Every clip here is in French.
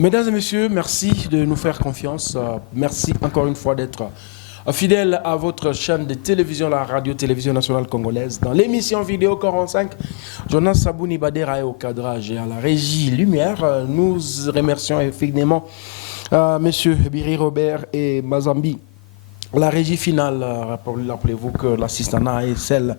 Mesdames et messieurs, merci de nous faire confiance. Merci encore une fois d'être fidèles à votre chaîne de télévision, la radio-télévision nationale congolaise. Dans l'émission Vidéo 45, Jonas Sabouni Badera est au cadrage et à la régie lumière. Nous remercions effectivement messieurs Biri Robert et Mazambi. La régie finale, rappelez-vous que l'assistanat est celle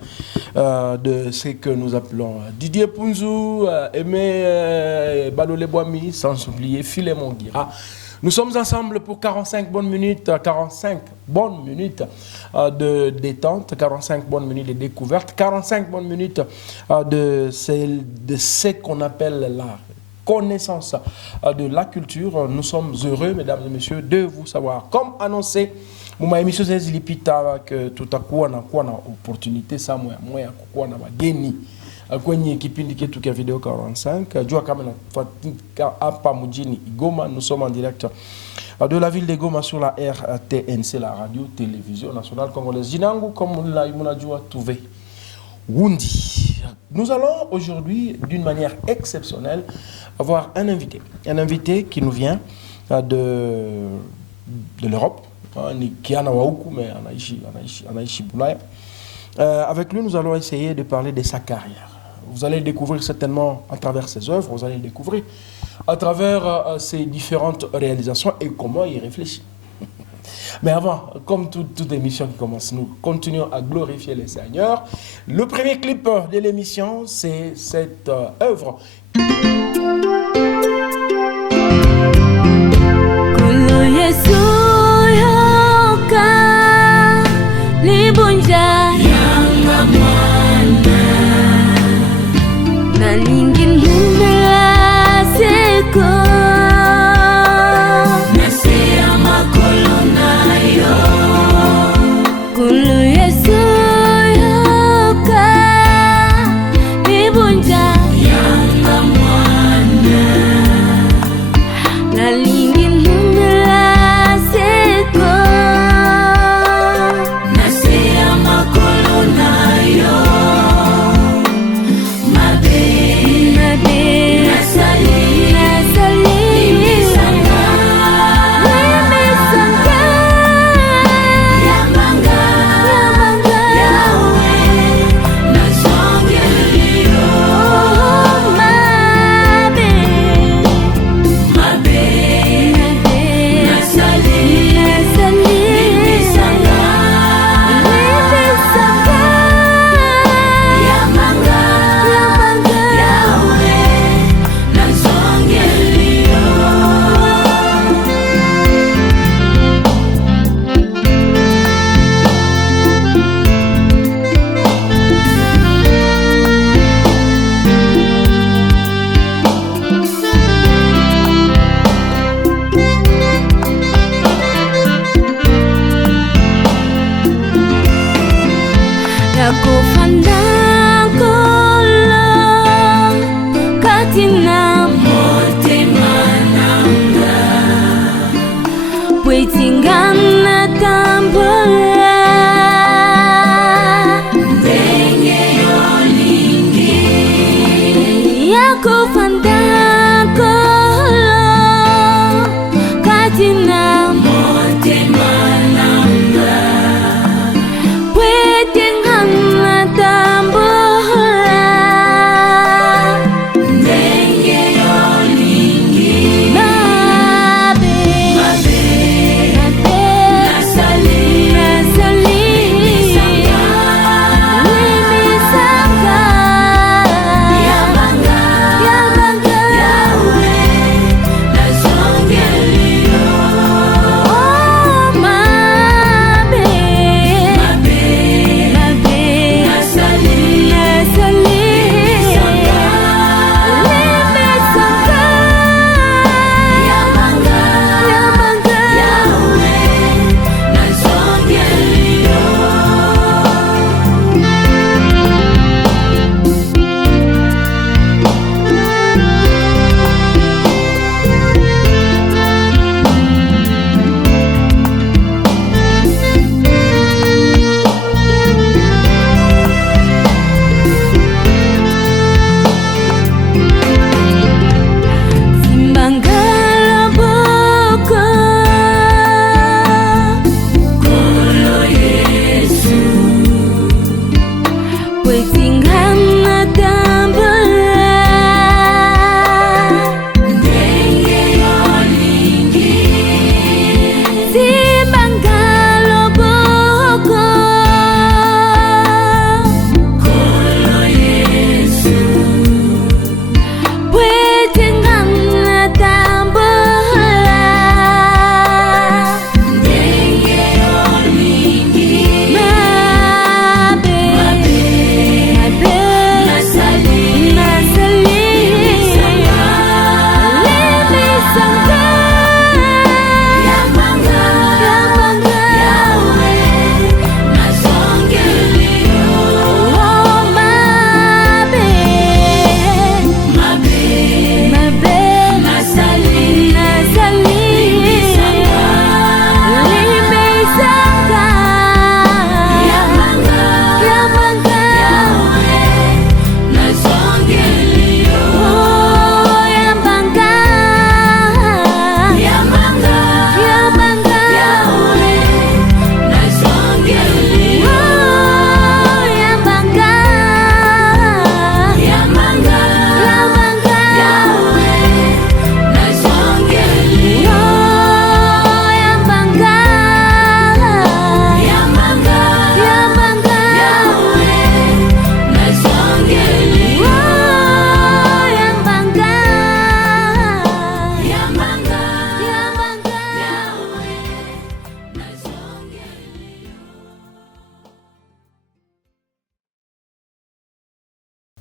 de ce que nous appelons Didier Punzou, Aimé Balolé-Boami, sans oublier Philémon Guira. Nous sommes ensemble pour 45 bonnes minutes de détente, 45 bonnes minutes de découverte, 45 bonnes minutes de ce qu'on appelle la connaissance de la culture. Nous sommes heureux, mesdames et messieurs, de vous savoir. Comme annoncé, mon émission c'est zilipita que tout à coup on a opportunité ça moi kwa na bageni kwenye kipindi chetu cha Vidéo 45 jua kama nafatika hapa mjini Goma. Nous sommes en direct de la ville de Goma sur la RTNC, la radio télévision nationale congolaise. Jinangu comme mnajua tuve Wundi. Nous allons aujourd'hui d'une manière exceptionnelle avoir un invité qui nous vient de l'Europe. Avec lui, nous allons essayer de parler de sa carrière. Vous allez découvrir certainement à travers ses œuvres, vous allez découvrir à travers ses différentes réalisations et comment il réfléchit. Mais avant, comme toute émission qui commence, nous continuons à glorifier le Seigneur. Le premier clip de l'émission, c'est cette œuvre. Libunja yanga mwana na lingilumela seko nasea makolo nayo kulu yesu yoka libunja yanga mwana na lingilumela seko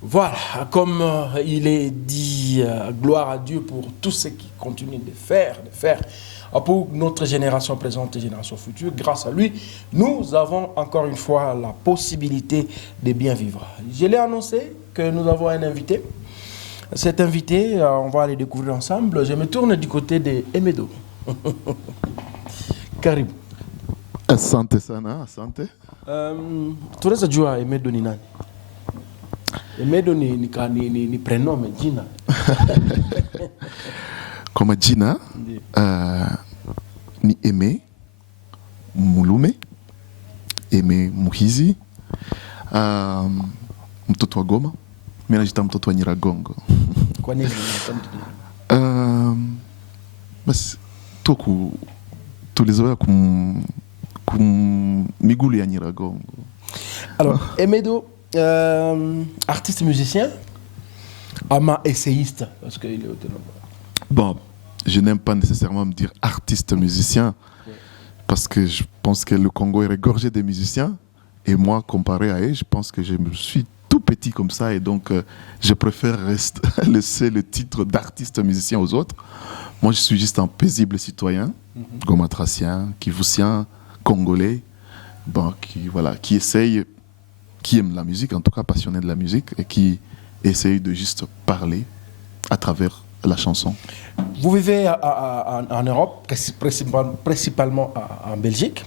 Voilà, comme il est dit, gloire à Dieu pour tout ce qui continue de faire pour notre génération présente et génération future. Grâce à lui, nous avons encore une fois la possibilité de bien vivre. Je l'ai annoncé que nous avons un invité. Cet invité, on va le découvrir ensemble. Je me tourne du côté de Emedo. Karibu. Asante sana, asante. Tunaweza jua Emedo ni nani? Emedo ni prénom, jina. Kama jina ni Aimé Mulume, Aimé Muhizi, mtoto wa Goma. Mimi najiita mtoto wa Nyiragongo. Kwa nini basi tulizoea migulu ya Nyiragongo. Alors, Emedo, artiste musicien, ama essayiste, parce qu'il est autonome. Bon, je n'aime pas nécessairement me dire artiste musicien, parce que je pense que le Congo est regorgé de musiciens, et moi, comparé à eux, je pense que je me suis tout petit comme ça, et donc je préfère laisser le titre d'artiste musicien aux autres. Moi, je suis juste un paisible citoyen, gomatracien, kivoussien, congolais, bon, qui essaye, qui aime la musique, en tout cas passionné de la musique, et qui essaye de juste parler à travers la chanson. Vous vivez en Europe, principalement en Belgique.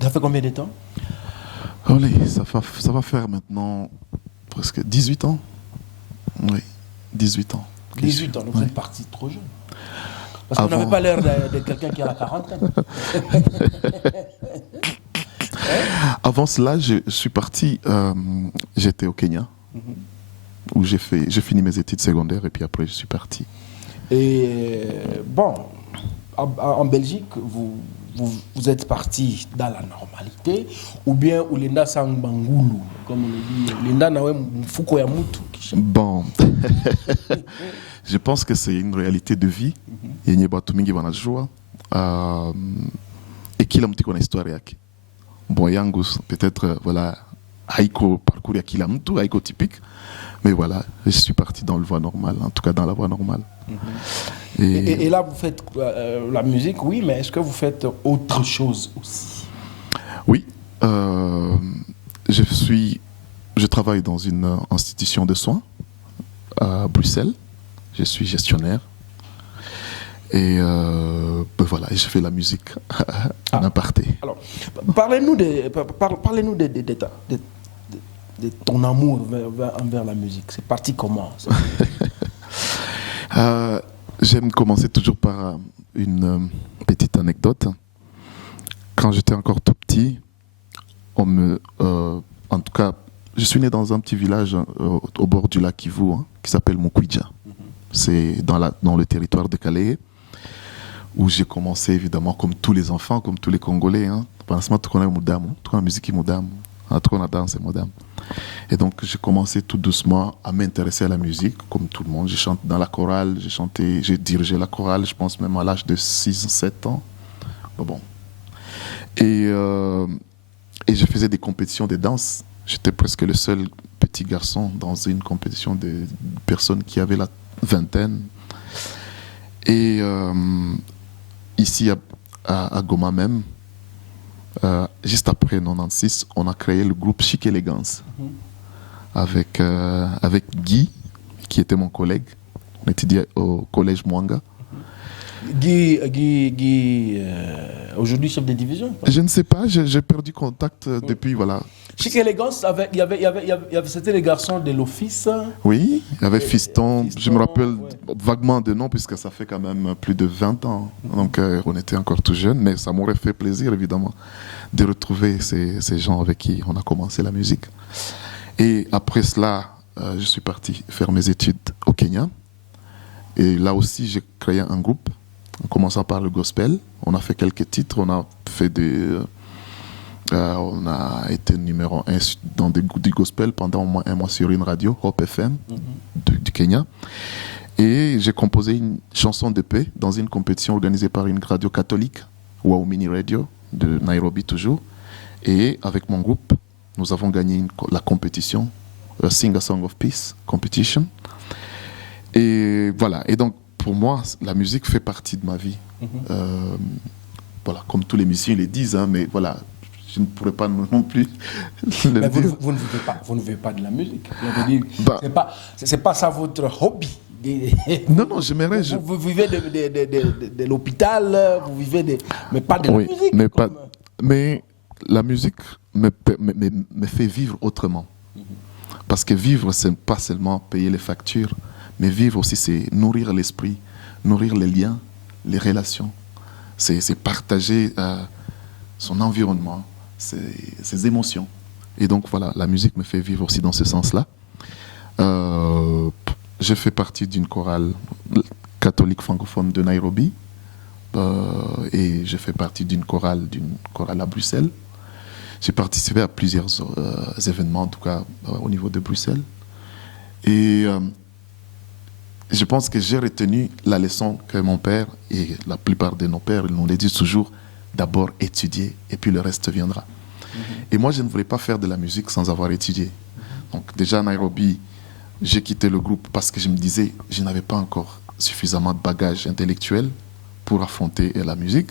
Ça fait combien de temps? Allez, ça va faire maintenant presque 18 ans. Oui, 18 ans. 18 ans, donc vous êtes parti trop jeune. Parce que vous n'avez pas l'air de quelqu'un qui a la quarantaine. Avant cela, je suis parti, j'étais au Kenya, où j'ai fini mes études secondaires et puis après je suis parti. Et bon, en Belgique, vous êtes parti dans la normalité, ou bien ou l'enda sangbangulu, comme on le dit, l'enda nawe mfuko ya mutu. Bon, je pense que c'est une réalité de vie. Yenye batu mingi banajua et kila mtu kuna historia yake. Bon, yangu peut-être voilà haiko parcours ya kila mtu, haiko typique, mais voilà, je suis parti dans le voie normale, en tout cas dans la voie normale. Et là, vous faites la musique, oui, mais est-ce que vous faites autre chose aussi? Oui, je travaille dans une institution de soins à Bruxelles. Je suis gestionnaire. Et ben voilà, je fais la musique en aparté. Alors, parlez-nous de ton amour envers la musique. C'est parti comment? J'aime commencer toujours par une petite anecdote. Quand j'étais encore tout petit, en tout cas, je suis né dans un petit village au bord du lac Kivu, qui s'appelle Mukwija. C'est dans le territoire de Calais, où j'ai commencé évidemment comme tous les enfants, comme tous les Congolais. Pendant ce moment, tout la musique est moderne, tout la danse est moderne. Et donc j'ai commencé tout doucement à m'intéresser à la musique, comme tout le monde. J'ai chanté dans la chorale, j'ai dirigé la chorale, je pense même à l'âge de 6-7 ans. Bon. Et je faisais des compétitions de danse. J'étais presque le seul petit garçon dans une compétition de personnes qui avaient la vingtaine. Et ici à Goma même, juste après 96, on a créé le groupe Chic Élégance avec Guy, qui était mon collègue. On étudiait au collège Mwanga. Guy aujourd'hui chef de division. Je ne sais pas, j'ai perdu contact depuis, voilà. Chic Élégance, c'était les garçons de l'office. Oui, il y avait Fiston, je me rappelle vaguement de nom, puisque ça fait quand même plus de 20 ans. Donc on était encore tout jeunes, mais ça m'aurait fait plaisir, évidemment, de retrouver ces gens avec qui on a commencé la musique. Et après cela, je suis parti faire mes études au Kenya. Et là aussi, j'ai créé un groupe, en commençant par le gospel. On a fait quelques titres, on a été numéro 1 dans du gospel pendant au moins un mois sur une radio, Hope FM, du Kenya. Et j'ai composé une chanson de paix dans une compétition organisée par une radio catholique, Wow Mini Radio, de Nairobi toujours. Et avec mon groupe, nous avons gagné la compétition Sing a Song of Peace competition. Et voilà. Et donc, pour moi, la musique fait partie de ma vie. Voilà, comme tous les musiciens le disent, hein, mais voilà, je ne pourrais pas non plus le Mais dire. vous ne vivez pas de la musique. Je veux dire, Bah. c'est pas ça votre hobby. Non, j'aimerais. Vous vivez de l'hôpital, vous vivez mais pas de la Oui, musique. mais, comme- mais la musique me fait vivre autrement. Parce que vivre, c'est pas seulement payer les factures, mais vivre aussi, c'est nourrir l'esprit, nourrir les liens, les relations. C'est partager son environnement, ses émotions. Et donc voilà, la musique me fait vivre aussi dans ce sens-là. Je fais partie d'une chorale catholique francophone de Nairobi. Et je fais partie d'une chorale à Bruxelles. J'ai participé à plusieurs événements, en tout cas au niveau de Bruxelles. Et je pense que j'ai retenu la leçon que mon père et la plupart de nos pères nous le disent toujours, d'abord étudier et puis le reste viendra. Et moi, je ne voulais pas faire de la musique sans avoir étudié. Donc déjà à Nairobi, j'ai quitté le groupe parce que je me disais, je n'avais pas encore suffisamment de bagages intellectuels pour affronter la musique.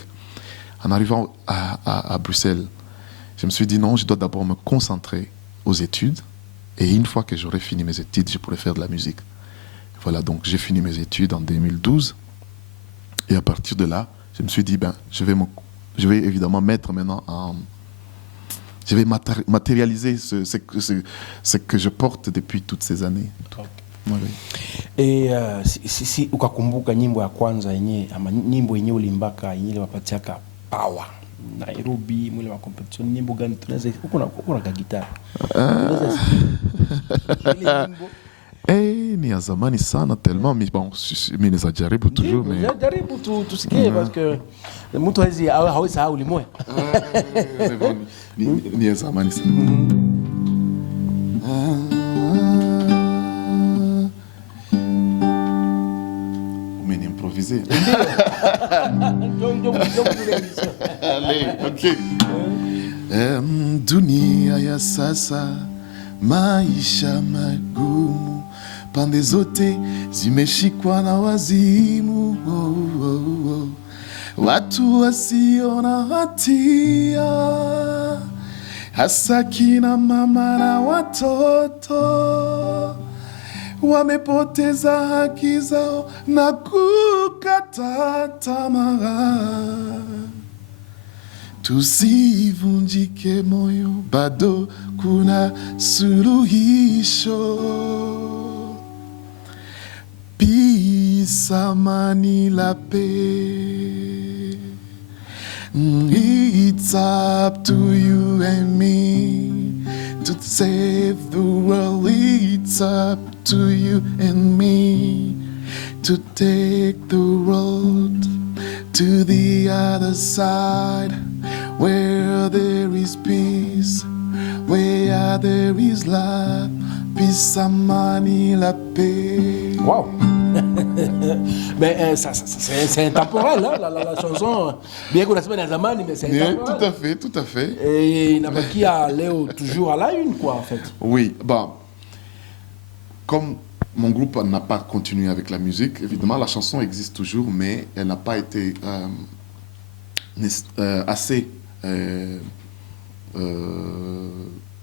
En arrivant à Bruxelles, je me suis dit non, je dois d'abord me concentrer aux études. Et une fois que j'aurai fini mes études, je pourrai faire de la musique. Voilà, donc j'ai fini mes études en 2012. Et à partir de là, je me suis dit, je vais évidemment mettre maintenant en... Je vais matérialiser ce que je porte depuis toutes ces années. Oui. Et si ukakumbuka nyimbo ya kwanza yenyewe ama nyimbo yenyewe ulimbaka yenyewe ilipatiaka power Nairobi mwile wa competition, nyimbo gani tunaweza uko na gitara ni ya zamani sana tellement, mais bon, mimi najaribu toujours, mais jaribu tusikie parce que mtu hawezi sahau limoya. Ni ya zamani sana. Improviser. Allez, ok. Dunia ya sasa, maisha magumu, pande zote zimeshikwa na wazimu. Watu wasio na hatia, hasa kina mama na watoto, wamepoteza haki zao na kukata tamaa. Tusivunjike moyo, bado kuna suluhisho. Peace, amani, la paix. It's up to you and me to save the world. It's up to you and me to take the road to the other side, where there is peace, where there is love. Peace, amani, la paix. Wow. Mais c'est intemporel, hein, la chanson. Bien qu'on la semaine à Zamani, mais c'est intemporel. Tout à fait. Et il n'a pas qui a Léo toujours à la une, quoi, en fait. Oui, comme mon groupe n'a pas continué avec la musique, évidemment, la chanson existe toujours, mais elle n'a pas été assez...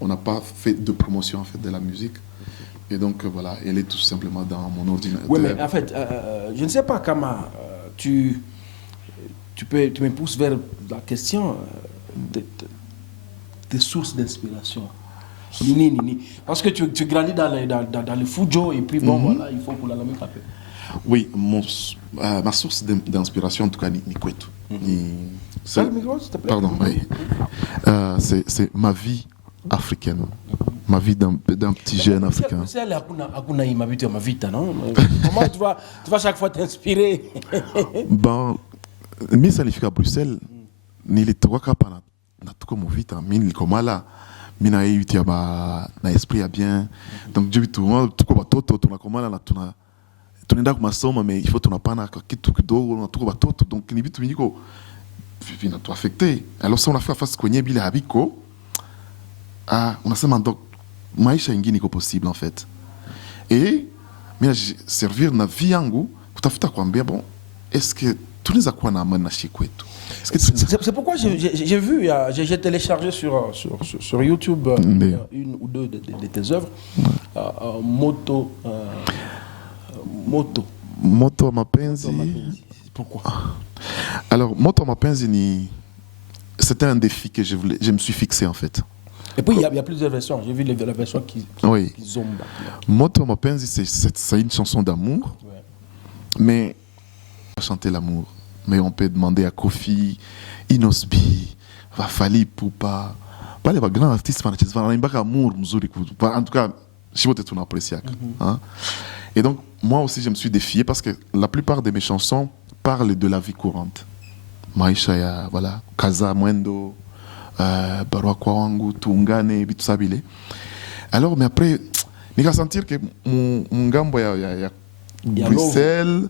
on n'a pas fait de promotion, en fait, de la musique. Et donc, voilà, elle est tout simplement dans mon ordinateur. Oui, mais en fait, je ne sais pas comment tu me pousses vers la question des sources d'inspiration. Parce que tu grandis dans le Fujo et puis bon, voilà, il faut pour la même papier. Oui, ma source d'inspiration, en tout cas, ni Kwetu. Le micro, s'il te plaît. Pardon, oui. C'est ma vie africaine. Ma vie d'un petit jeune africain. Comment tu vas chaque fois t'inspirer? Mi salifika Bruxelles, nilitoka hapa na tuko movita, mi nilikomala, mi na yuti na esprit ya bien. Donc je tuko batoto tunakomala na tunaenda kwa masomo, mais il faut tunapana kitu kidogo na tuko batoto, donc ni vitu vingi vinatu affecté. Alors ça on a fait face kwenye bila habiko. Unasema donc maisha ingine iko possible en fait. Et mimi servir na vie yangu kutafuta kuambia bon, est-ce que tunaweza kuwa na amani na shi kwetu? C'est pourquoi j'ai vu, j'ai téléchargé sur YouTube une ou deux de tes œuvres. Moto wa mapenzi. Pourquoi? Alors, Moto wa mapenzi, c'était un défi que je me suis fixé en fait. Et puis il y a plusieurs versions. J'ai vu la version qui zomba. Moto wa mapenzi, c'est une chanson d'amour, mais on va chanter l'amour. Mais on peut demander à Kofi, Inosbi, Fally Ipupa, les grands artistes qui ont un amour, en tout cas, je vais tout apprécier. Et donc, moi aussi, je me suis défié parce que la plupart de mes chansons parlent de la vie courante. Maisha, voilà, Kaza Mwendo, Barua Kwawangu, Tungane, Bitusabile. Alors, mais après, je vais sentir que mon gambo ya Bruxelles,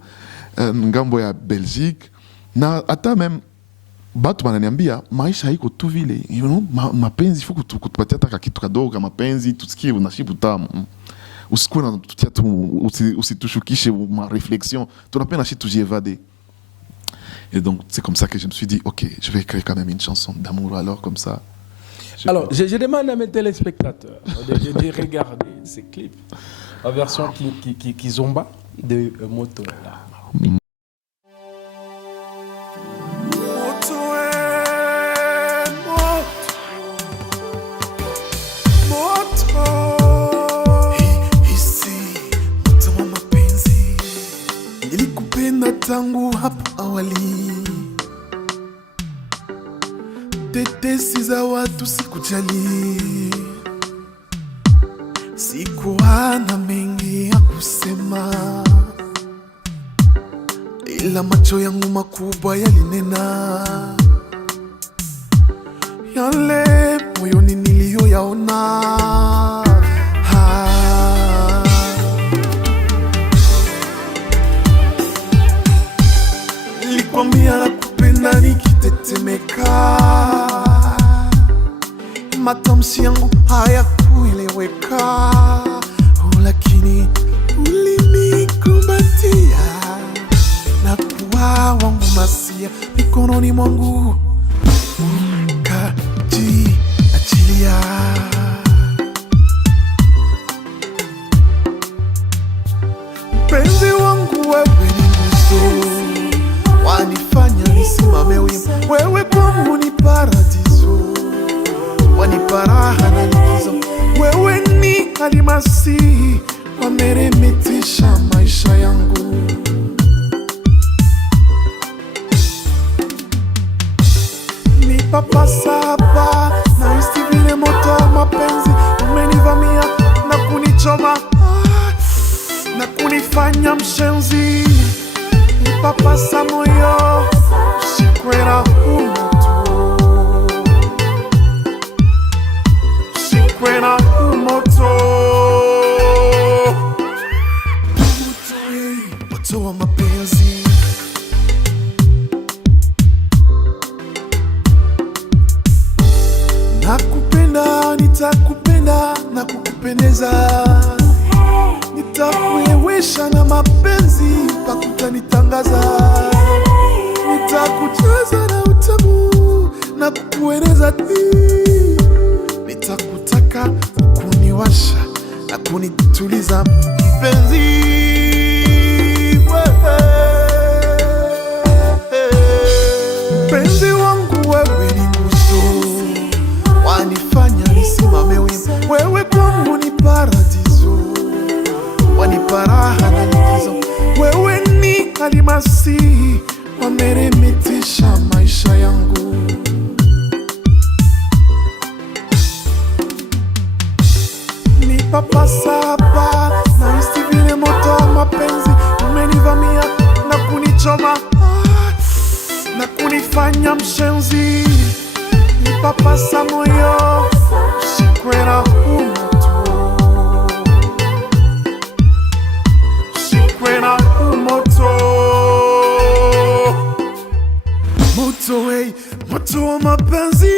mon gambo ya Belgique, na hata même batu bananiambia maisha haiko tu vile, mapenzi faut kutupatia hata kitu kadogo kama mapenzi tusikie unashibu tamu, usikuwe na tutia tu, usitushukishe ma réflexion, tunapenda shi tujievade. Et donc c'est comme ça que je me suis dit ok, je vais écrire quand même une chanson d'amour alors comme ça. Alors je demande à mes téléspectateurs de regarder ces clips, la version qui zomba de Moto là. Tangu hapo awali, tetesi za watu sikujali, sikuwa na mengi ya kusema, ila macho yangu makubwa yalinena yale moyoni niliyoyaona. Nilikwambia nakupenda nikitetemeka, matamshi yangu hayakueleweka, lakini ulinikumbatia na kuwa wangu masia mikononi mwangu, ukajiachilia. Mpenzi wangu wewe ni nguzo, wanifanya nisimame wima, wewe kwangu ni paradiso, wanipa raha na likizo, wewe ni alimasi, wameremetisha maisha yangu. Ni papasa hapa na hisi vile moto wa mapenzi umenivamia na kunichoma na kunifanya mshenzi. Papasa moyo, usikwera umoto, usikwera umoto. Moto wa mapenzi, nakupenda, nitakupenda na kukupendeza, nitakuewesha na mapenzi pakutanitangaza, nitakujaza na utamu na kukueleza, nitakutaka kuniwasha na kunituliza mpenzi. Mpenzi wangu wewe ni nguzo, wanifanya nisimame wima, wewe kwangu ni paradiso, wanipa raha na likizo, wewe ni alimasi, wameremetisha maisha yangu. Ni papasa hapa na hisi vile moto wa mapenzi umenivamia na kunichoma na kunifanya mshenzi. Ni papasa moyo, usikwera umoto, usikwera umoto. Moto hey, moto wa mapenzi,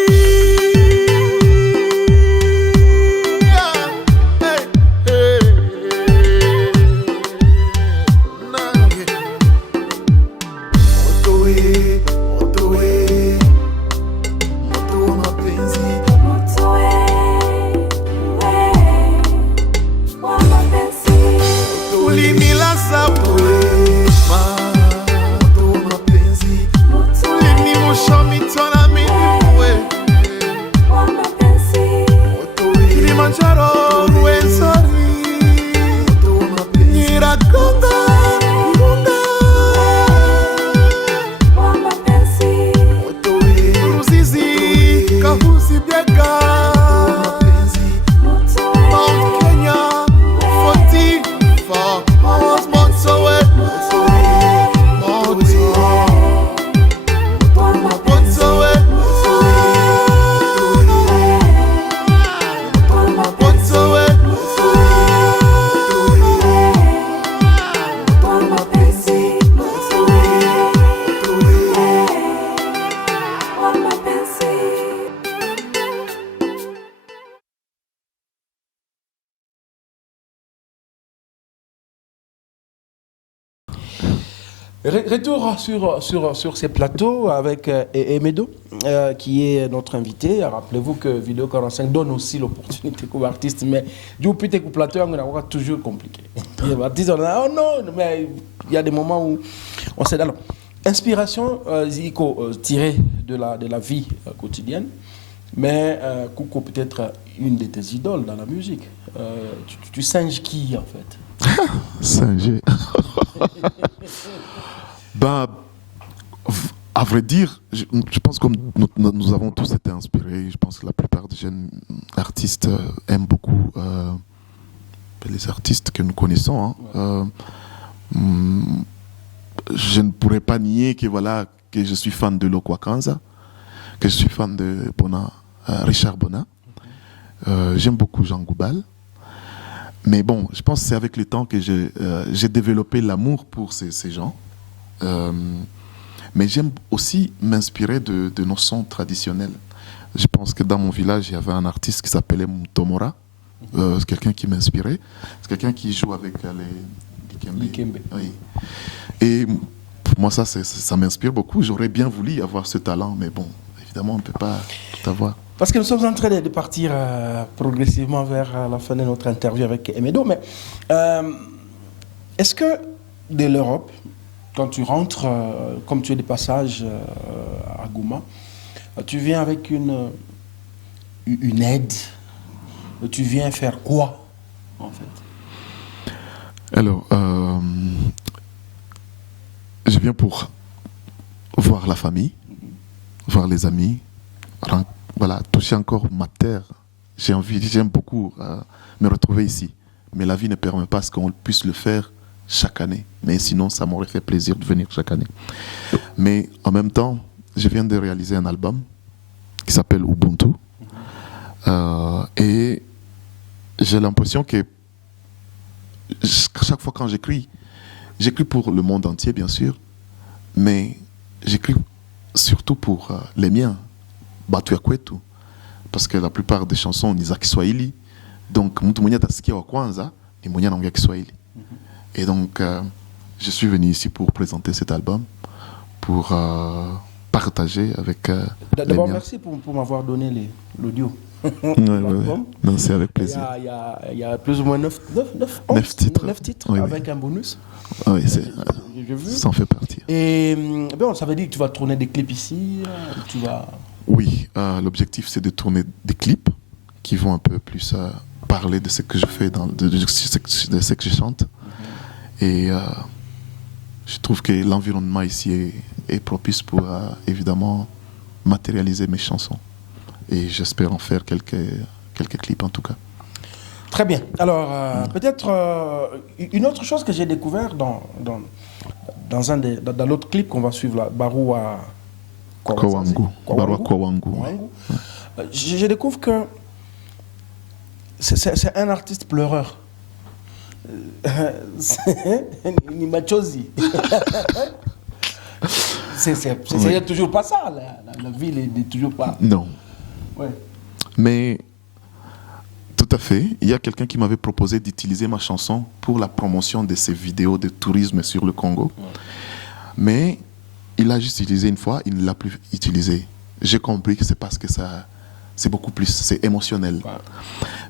Retour sur ces plateaux avec Emedo, qui est notre invité. Rappelez-vous que Vidéo 45 donne aussi l'opportunité aux artistes, mais du petit coup plateau, on a toujours compliqué. Les artistes, on a, oh non, mais il y a des moments où on sait. Alors, inspiration, Zico, tirée de la vie quotidienne, mais Kouko peut-être une de tes idoles dans la musique. Tu singes qui en fait? Singer. Bah, à vrai dire, je pense que nous avons tous été inspirés. Je pense que la plupart des jeunes artistes aiment beaucoup les artistes que nous connaissons. Hein. Je ne pourrais pas nier que, voilà, que je suis fan de Lokwa Kanza, que je suis fan de Richard Bona. J'aime beaucoup Jean Goubal. Mais bon, je pense que c'est avec le temps que j'ai développé l'amour pour ces gens. Mais j'aime aussi m'inspirer de nos sons traditionnels. Je pense que dans mon village, il y avait un artiste qui s'appelait Moutomora. C'est quelqu'un qui m'inspirait. C'est quelqu'un qui joue avec les Likembe. Oui. Et pour moi, ça m'inspire beaucoup. J'aurais bien voulu avoir ce talent, mais bon, évidemment, on ne peut pas tout avoir. Parce que nous sommes en train de partir progressivement vers la fin de notre interview avec Emedo. Mais est-ce que de l'Europe, quand tu rentres, comme tu es de passage à Gouma, tu viens avec une aide? Tu viens faire quoi, en fait? Alors, je viens pour voir la famille, voir les amis, voilà, toucher encore ma terre. J'aime beaucoup me retrouver ici. Mais la vie ne permet pas qu'on puisse le faire chaque année. Mais sinon, ça m'aurait fait plaisir de venir chaque année. Mais en même temps, je viens de réaliser un album qui s'appelle Ubuntu. Et j'ai l'impression que chaque fois quand j'écris pour le monde entier, bien sûr, mais j'écris surtout pour les miens, Batu ya Kwetu, parce que la plupart des chansons ni za Kiswahili, donc mtu mwenye atasikia wa kwanza ni mwenye anaongea Kiswahili. Et donc je suis venu ici pour présenter cet album, pour partager avec D'abord, merci pour m'avoir donné l'audio. Ouais. Non, c'est avec plaisir. Il y a plus ou moins 9 titres, oui, avec un bonus. Oui, J'ai vu. Ça en fait partie. Et bon, ça veut dire que tu vas tourner des clips ici, tu vas... Oui, l'objectif c'est de tourner des clips qui vont un peu plus parler de ce que je fais, de ce que je chante. Et je trouve que l'environnement ici est propice pour évidemment matérialiser mes chansons. Et j'espère en faire quelques clips en tout cas. Très bien. Alors, peut-être une autre chose que j'ai découvert dans l'autre clip qu'on va suivre là, Barua Kwawangu. Barua Kwawangu. Je découvre que c'est un artiste pleureur. Ni machosi. C'est toujours pas ça. La ville n'est toujours pas. Non. Ouais. Mais tout à fait. Il y a quelqu'un qui m'avait proposé d'utiliser ma chanson pour la promotion de ses vidéos de tourisme sur le Congo. Ouais. Mais il l'a juste utilisé une fois, il ne l'a plus utilisé. J'ai compris que c'est parce que c'est beaucoup plus, c'est émotionnel. Ouais.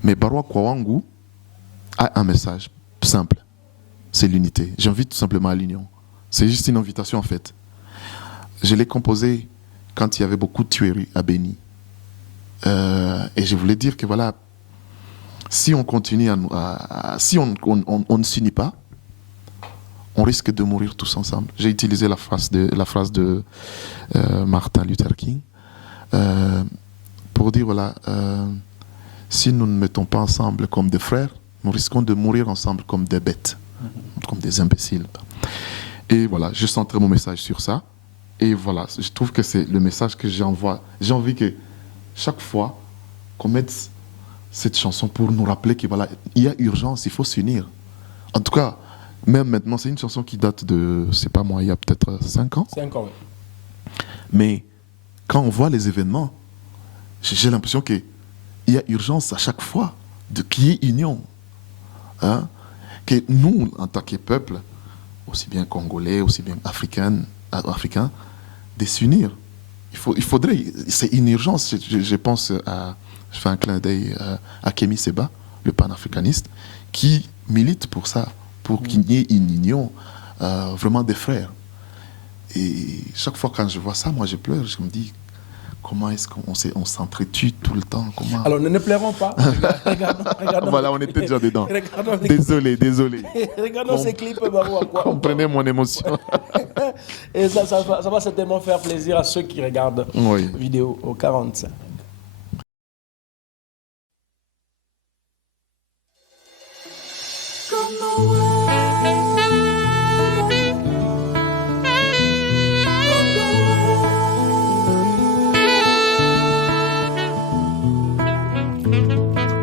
Mais Barua Kwawangu a un message simple. C'est l'unité. J'invite tout simplement à l'union. C'est juste une invitation en fait. Je l'ai composé quand il y avait beaucoup de tueries à Béni. Et je voulais dire que voilà, si on continue si on ne s'unit pas, on risque de mourir tous ensemble. J'ai utilisé la phrase de Martin Luther King pour dire voilà, si nous ne mettons pas ensemble comme des frères, nous risquons de mourir ensemble comme des bêtes, comme des imbéciles. Et voilà, je centre mon message sur ça. Et voilà, je trouve que c'est le message que j'envoie. J'ai envie que chaque fois qu'on mette cette chanson pour nous rappeler qu'il voilà, y a urgence, il faut s'unir. En tout cas, même maintenant, c'est une chanson qui date de, c'est pas moi, il y a peut-être 5 ans. 5 ans, oui. Mais quand on voit les événements, j'ai l'impression qu'il y a urgence à chaque fois qu'il y ait union. Hein? Que nous, en tant que peuple, aussi bien congolais, aussi bien africains, de s'unir. Il faudrait, c'est une urgence. Je pense je fais un clin d'œil à Kémy Séba, le panafricaniste, qui milite pour ça, pour qu'il y ait une union vraiment des frères. Et chaque fois quand je vois ça, moi je pleure, je me dis, comment est-ce qu'on s'entretue tout le temps? Comment... Alors ne pleurons pas. Regardons. Voilà, on était déjà dedans. Désolé. Regardons ces clips, Barou. Comprenez mon émotion. Et ça va certainement faire plaisir à ceux qui regardent vidéo au 45.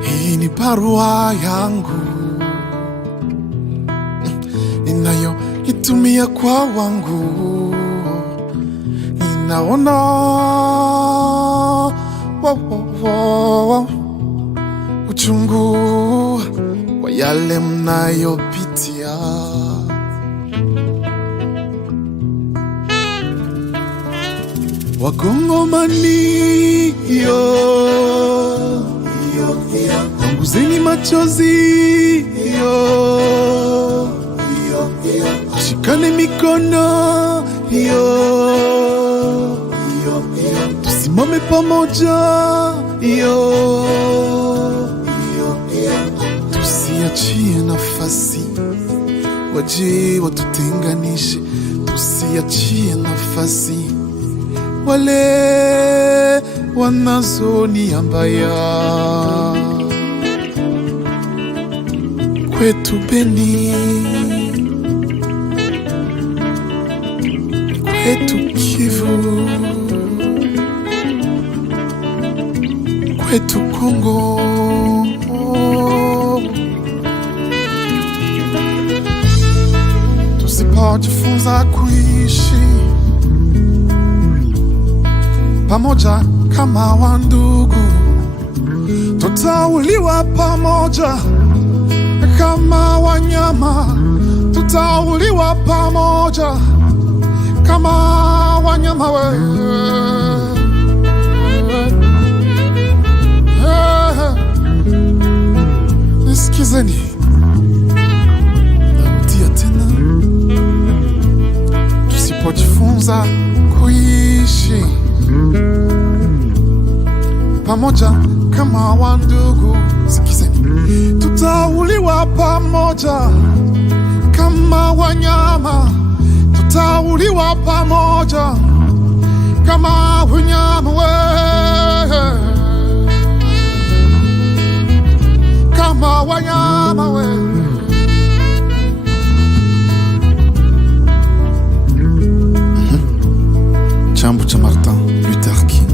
Hii ni barua yangu ninayo itumia kwa wangu, ninaona uchungu wa yale mnayopitia. Wakongomani punguzeni machozi, shikane mikono, tusimame pamoja, tusiachie nafasi waje watutenganishe, tusiachie nafasi wale wanazonia mbaya. Kwetu Beni, kwetu Kivu, kwetu Kongo, tusipojifunza kuishi pamoja kama wandugu, tutauliwa pamoja kama wanyama, tutauliwa pamoja kama wanyama Nisikizeni, narudia tena, tusipojifunza kuishi pamoja kama wandugu, sikizeni, tutauliwa pamoja kama wanyama, tutauliwa pamoja kama wanyama kama wanyama Chambo cha Martin Luther King.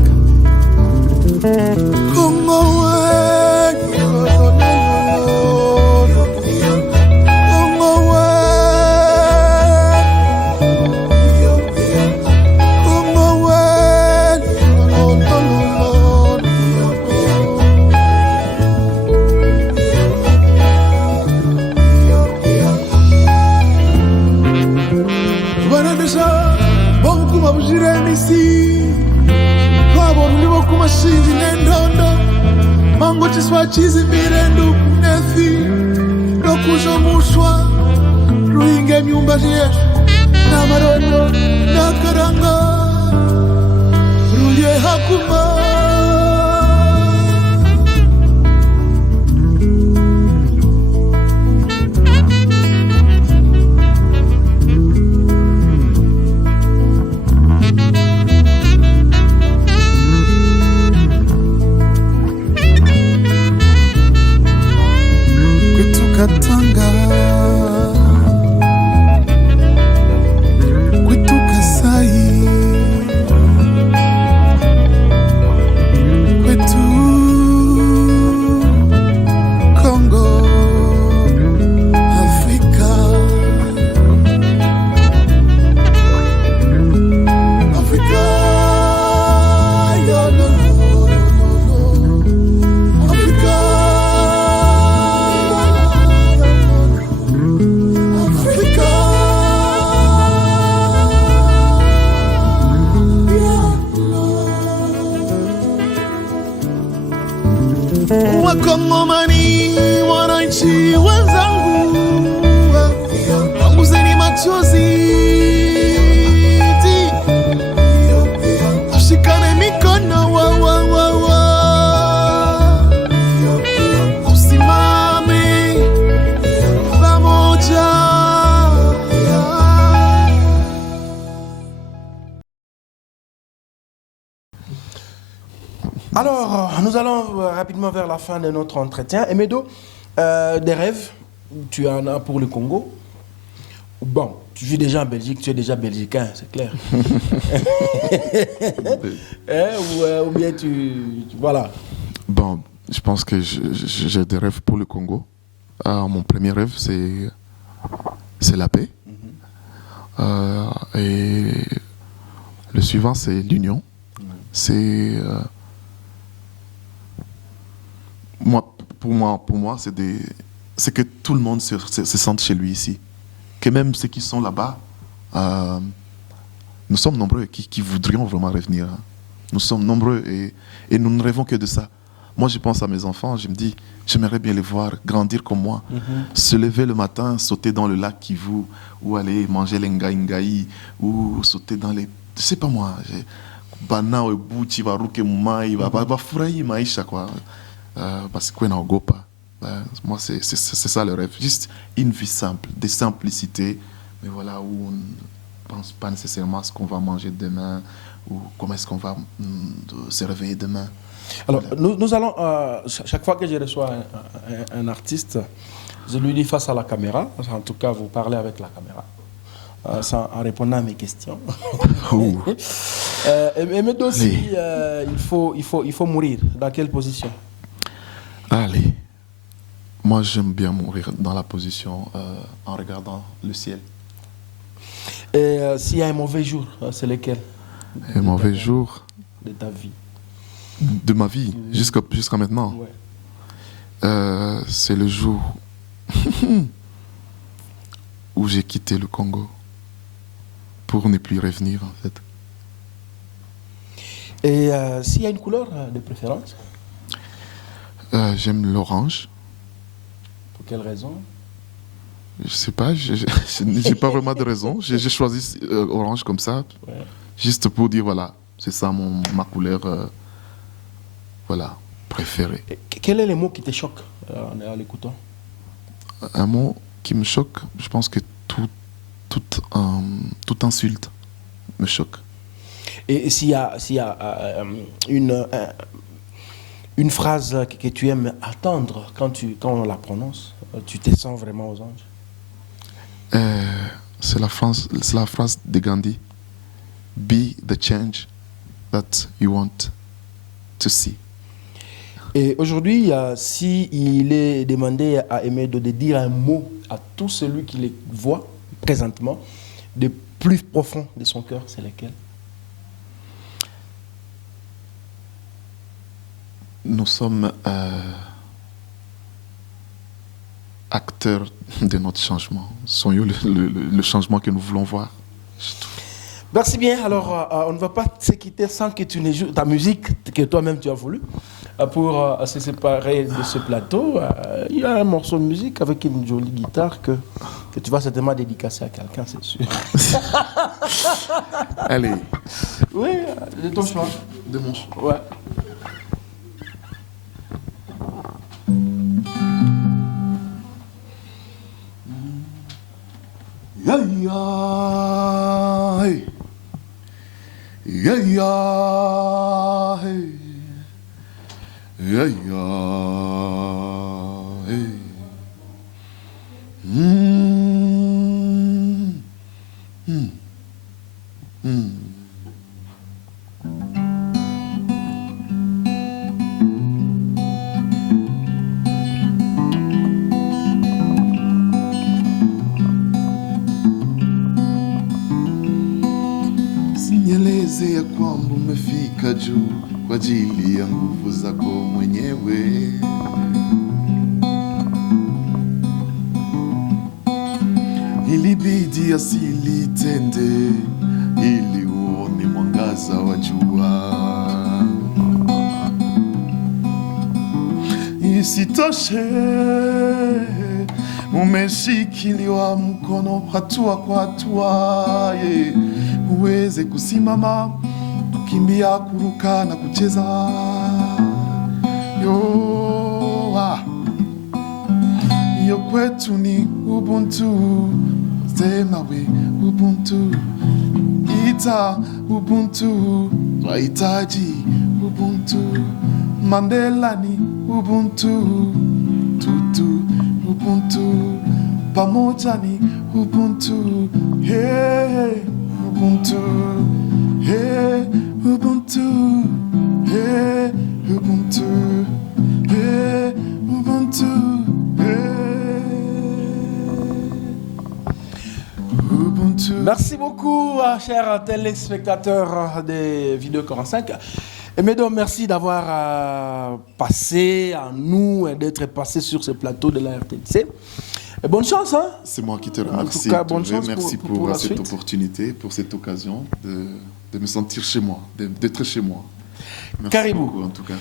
Chizi mirendu kunefi lokuzo muswa ruinge nyumba yetu na marondo na karanga rulie hakuma Katanga, kwetu Kasai, Wakongomani, wananchi wenzangu, panguzeni machozi, tushikane mikono, usimame pamoja. Alors, nous allons rapidement vers la fin de notre entretien. Emedo, des rêves, tu en as pour le Congo? Bon, tu vis déjà en Belgique, tu es déjà belgicain, c'est clair. Ou bien voilà. Bon, je pense que j'ai des rêves pour le Congo. Mon premier rêve, c'est la paix. Et le suivant, c'est l'union. C'est... Pour moi, c'est que tout le monde se sente chez lui ici. Que même ceux qui sont là-bas, nous sommes nombreux qui voudrions vraiment revenir. Nous sommes nombreux et nous ne rêvons que de ça. Moi, je pense à mes enfants, je me dis, j'aimerais bien les voir grandir comme moi. Se lever le matin, sauter dans le lac Kivu, ou aller manger l'engaï, ou sauter dans les... Je sais pas moi, bana ou bouti, va rouke moumai, va furahi maïcha, quoi. Parce que moi, c'est ça le rêve. Juste une vie simple, des simplicités, mais voilà, où on ne pense pas nécessairement à ce qu'on va manger demain, ou comment est-ce qu'on va se réveiller demain. Alors, voilà. Nous allons, chaque fois que je reçois un artiste, je lui dis face à la caméra, en tout cas, vous parlez avec la caméra, en répondant à mes questions. Mais aussi, il faut mourir. Dans quelle position? Allez, moi j'aime bien mourir dans la position en regardant le ciel. Et s'il y a un mauvais jour, c'est lequel? Un mauvais jour de ta vie? De ma vie, jusqu'à maintenant. Ouais. C'est le jour où j'ai quitté le Congo pour ne plus revenir, en fait. Et s'il y a une couleur de préférence? J'aime l'orange. Pour quelle raison? Je sais pas, je n'ai pas vraiment de raison. J'ai choisi orange comme ça, juste pour dire voilà, c'est ça ma couleur préférée. Et quel est le mot qui te choque en l'écoutant? Un mot qui me choque, je pense que toute insulte me choque. Et s'il y a une phrase que tu aimes attendre quand on la prononce, tu te sens vraiment aux anges? C'est la phrase de Gandhi. Be the change that you want to see. Et aujourd'hui, s'il est demandé à Emedo de dire un mot à tout celui qui les voit présentement, de plus profond de son cœur, c'est lequel? Nous sommes acteurs de notre changement. Soyons le changement que nous voulons voir. Merci bien. Alors, on ne va pas se quitter sans que tu ne joues ta musique que toi-même tu as voulu. Pour se séparer de ce plateau, il y a un morceau de musique avec une jolie guitare que tu vas certainement dédicacer à quelqu'un, c'est sûr. Allez. Oui, de ton choix. De mon choix. Ouais. Yeah, yeah, hey. Yeah, yeah, hey. Yeah, yeah, hey. Sinyeleze ya kwamba umefika juu kwa ajili ya nguvu zako mwenyewe. Ilibidi asili tende ili uone mwangaza wa jua. isitoshe umeshikiliwa mkono hatua kwa hatua, uweze kusimama, kukimbia, kuruka na kucheza. Yo kwetu ni Ubuntu, sema we Ubuntu, ita Ubuntu, wahitaji Ubuntu, Mandela ni Ubuntu, tutu Ubuntu, pamoja ni Ubuntu, hey Ubuntu, hey Ubuntu, hey Ubuntu, hey Ubuntu, Ubuntu. Merci beaucoup, chers téléspectateurs des Vidéos 45. Et mesdames, merci d'avoir passé à nous et d'être passé sur ce plateau de la RTNC. Et bonne chance, hein? C'est moi qui te remercie. En tout cas, bonne chance merci pour la cette suite. opportunité, pour cette occasion de me sentir chez moi, d'être chez moi. Merci Caribou. beaucoup, en tout cas.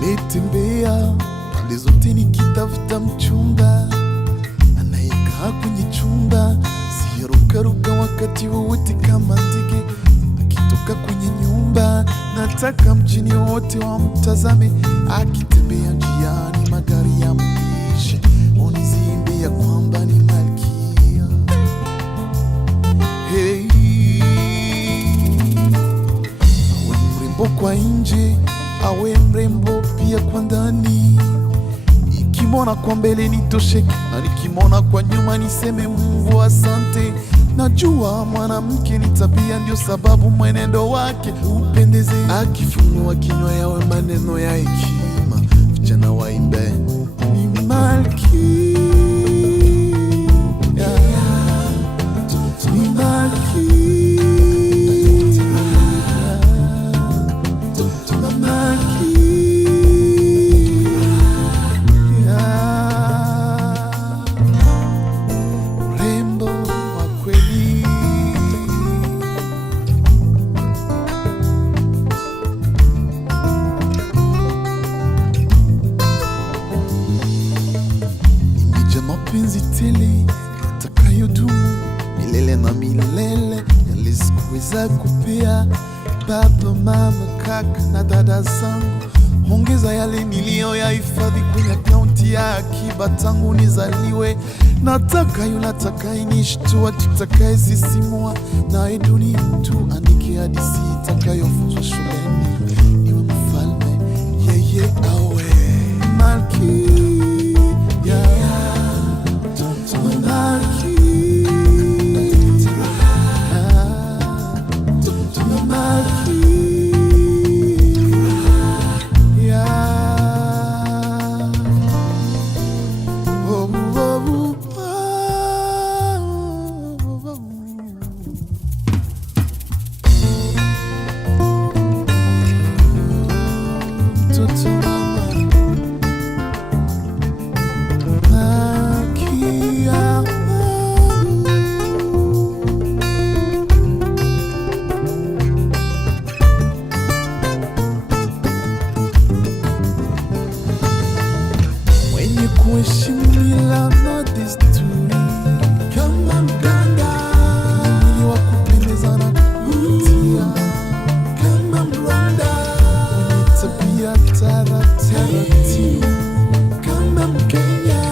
Nimetembea pande zote nikitafuta mchumba anayekaa kwenye chumba, siyerukaruka wakati wowote kama ndege akitoka kwenye nyumba. Nataka mjini wote wamtazame akitembea njiani, magari ya mpishe unizimbia kwamba ni malkia. Hey, awe mrembo kwa nje, awe mrembo pia kwa ndani. Nikimwona kwa mbele nitosheke, na nikimwona kwa nyuma niseme Mungu asante. Najua mwanamke ni tabia, ndio sababu mwenendo wake upendeze. Akifunua kinywa yawe maneno ya hekima, vijana waimbe ni malkia, ni malkia. Mapenzi tele yatakayodumu milele na milele, yalisikuweza kupea baba, mama, kaka na dada zangu. Ongeza yale niliyoyahifadhi kwenye akaunti ya akiba tangu nizaliwe. Natakayo nishtua, tutakaye sisimua, naye dunia tuandike hadithi itakayofunzwa shuleni. Niwe mfalme, yeye awe malkia. Kuheshimu mila na desturi kama mganga, mwili wa kupendeza na kuvutia kama Mrwanda, mwenye tabia taratibu kama Mkenya,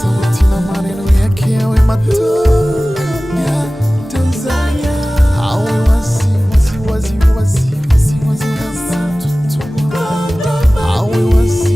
sauti na maneno yake yawe matamu kama Tanzania, awe wazi tutu, awe wazi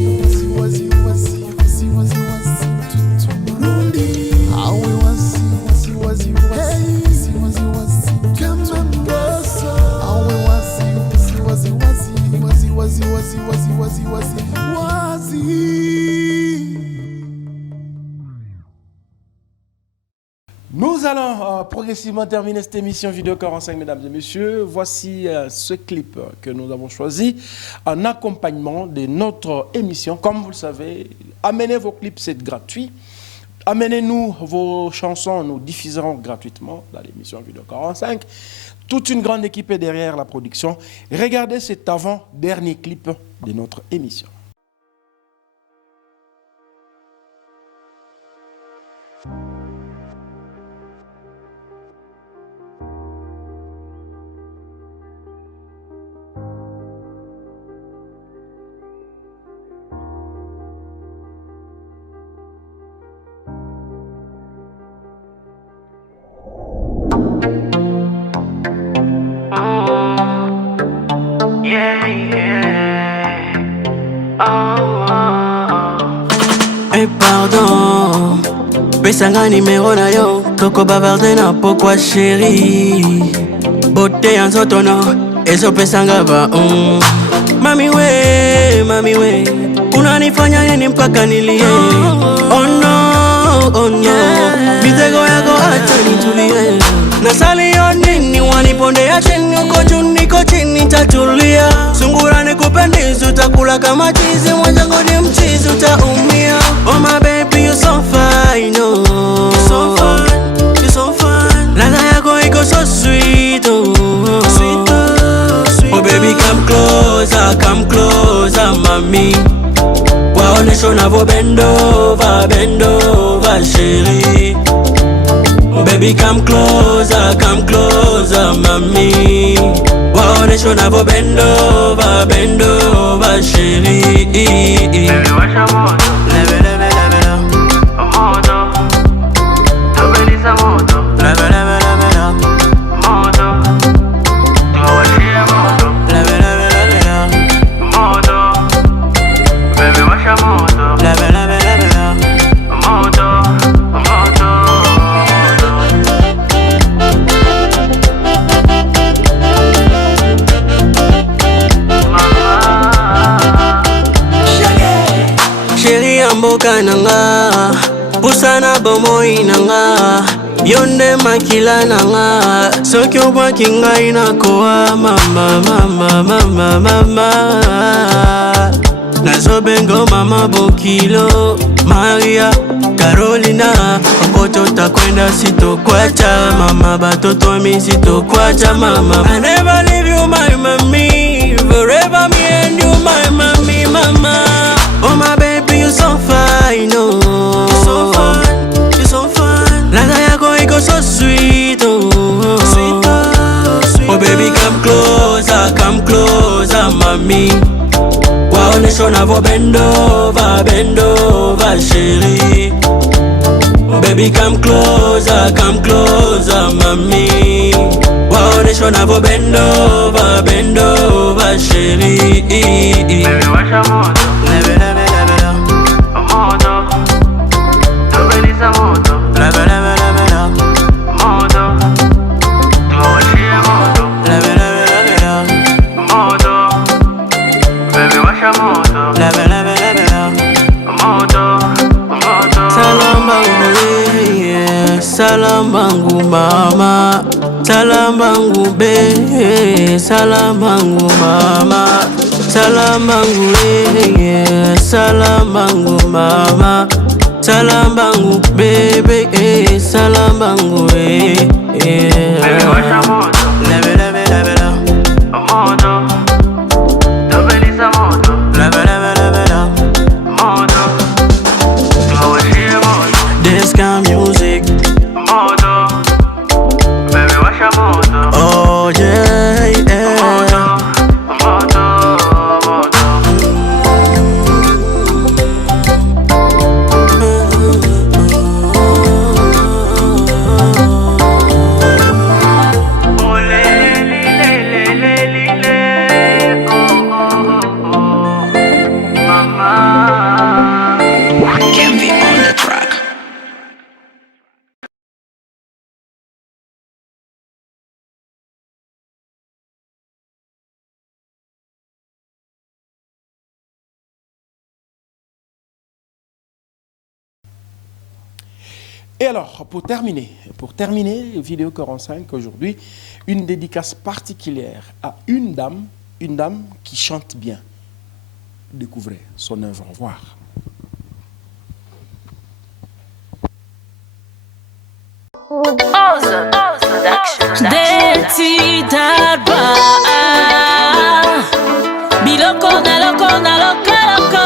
Nous allons progressivement terminer cette émission Vidéo 45, mesdames et messieurs. Voici ce clip que nous avons choisi en accompagnement de notre émission. Comme vous le savez, amenez vos clips, c'est gratuit. Amenez-nous vos chansons, nous diffuserons gratuitement dans l'émission Vidéo 45. Toute une grande équipe est derrière la production. Regardez cet avant-dernier clip de notre émission. Et pardon, pesanga numéro na yo, toko bavarde na pokwa chérie. Beauté en sotono, eso pesanga ba Mami we, unanifanya nini mpaka nilie? Oh no, mitego yako acha nitulie. Nasali yo nini wanipondea chini, uko juu niko chini tatulia. Sungura nikupendizi utakula kama chizi, mwenzangu ni mchizi utaumia. Oh my baby you so fine, oh. You so fine, you so fine. Ladha yako iko so sweet, oh. Sweet, oh, sweet. Oh baby come closer mami. Waonesho navo bendova chérie. Oh baby come closer mami. Waonesho navo bendova chérie. Baby washa moto, leve moto. Tubelisa moto, leve moto. Tuwashie moto, leve moto. Baby washa moto, leve moto. Chérie amboka nanga, pusana bomoi nanga, yonde makila nanga, soki obwaki ngai nakoa mama. Nazobengo mama Bokilo, Maria, Carolina, okoto takwenda sitokwacha mama, batoto mi sitokwacha mama. I never leave you my mommy, forever me and you my mommy mama. Oh my baby you so fine, oh. You so fine, you so fine. Ladha yako iko so sweet, oh. Sweet, oh, sweet. Oh baby come closer mami. Waonesho navo bendova chérie. Oh baby come closer mami. Waonesho navo bendova chérie. Baby washa moto, leve moto. Tubelisa moto, leve moto. Tuwashie moto, leve moto. Baby washa moto, leve moto. Salamangu mama, salamangu be, salamangu mama, salamangu salamangu mama, salamangu bebe, salamangu Baby washa moto, leve moto. Tubelisa moto, leve moto. Tuwashie moto, Deska music moto. Baby washa moto, oh yeah, moto. Et alors, pour terminer, Vidéo 45 aujourd'hui, une dédicace particulière à une dame qui chante bien. Découvrez son œuvre, au revoir. Deti darba biloko na loko na loka loko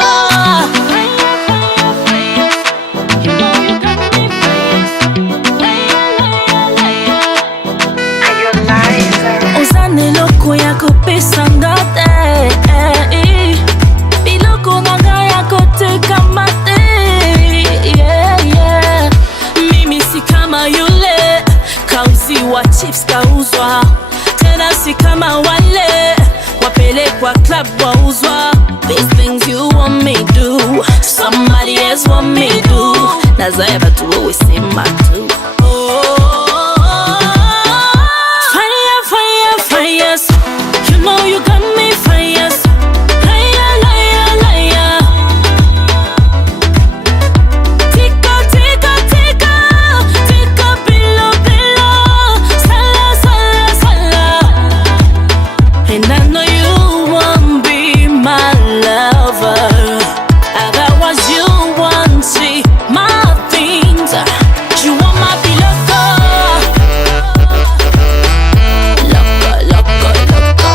Ozane loko ya kopesanga te biloko na nga ya koteka te mimi si kama yule kauziwa chips kauzwa tena si kama wale wapelekwa club wauzwa. These things you want me do somebody else want me do nazaya batu wewe sema tu fire fire fire you know you got me fire liar liar liar tika tika tika tika below below sala sala sala and I know you won't be my lover otherwise you won't see my things you want my below loco loco loco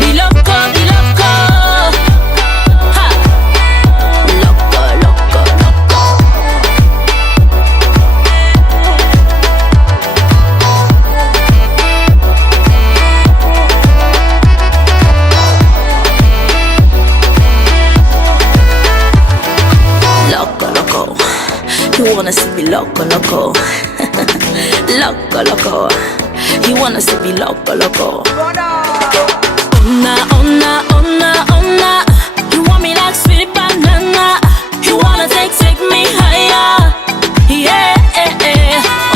below ha loco loco loco loco loco you wanna see me loco loco loco loco you wanna see me loco loco Ona ona ona ona you want me like sweet banana you wanna take me higher yeah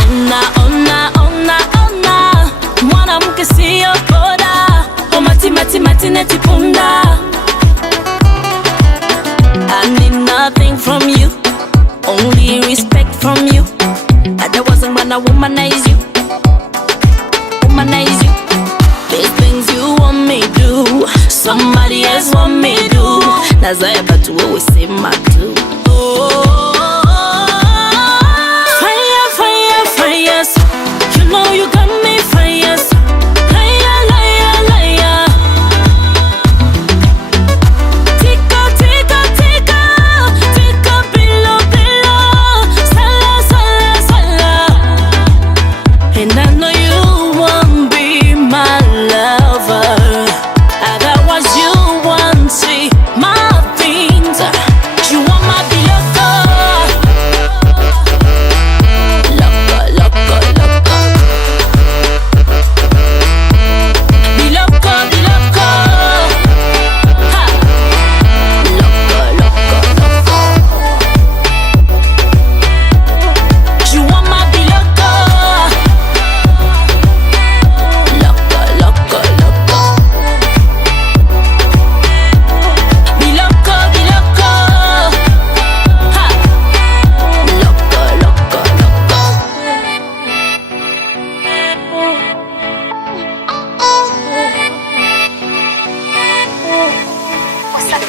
ona ona ona ona mwanamke sio boda oh mati mati mati neti punda I need nothing from you, only respect from you. I wasn't gonna womanize you, womanize you. These things you want me do, somebody else want me do. Nazaya batu wewe sema tu. Fire, fire, fire, you know you got me fire. Liar, liar, liar. Tika, tika, tika, tika below, below. Sala, sala, sala. And I know you won't be my lover. Otherwise you won't see my things. You want my below. Loco, loco, loco. Below, below. Ha. Loco, loco, loco. You want my below. Loco, loco, loco. Below, below. Ha. Loco, loco, loco. What's up,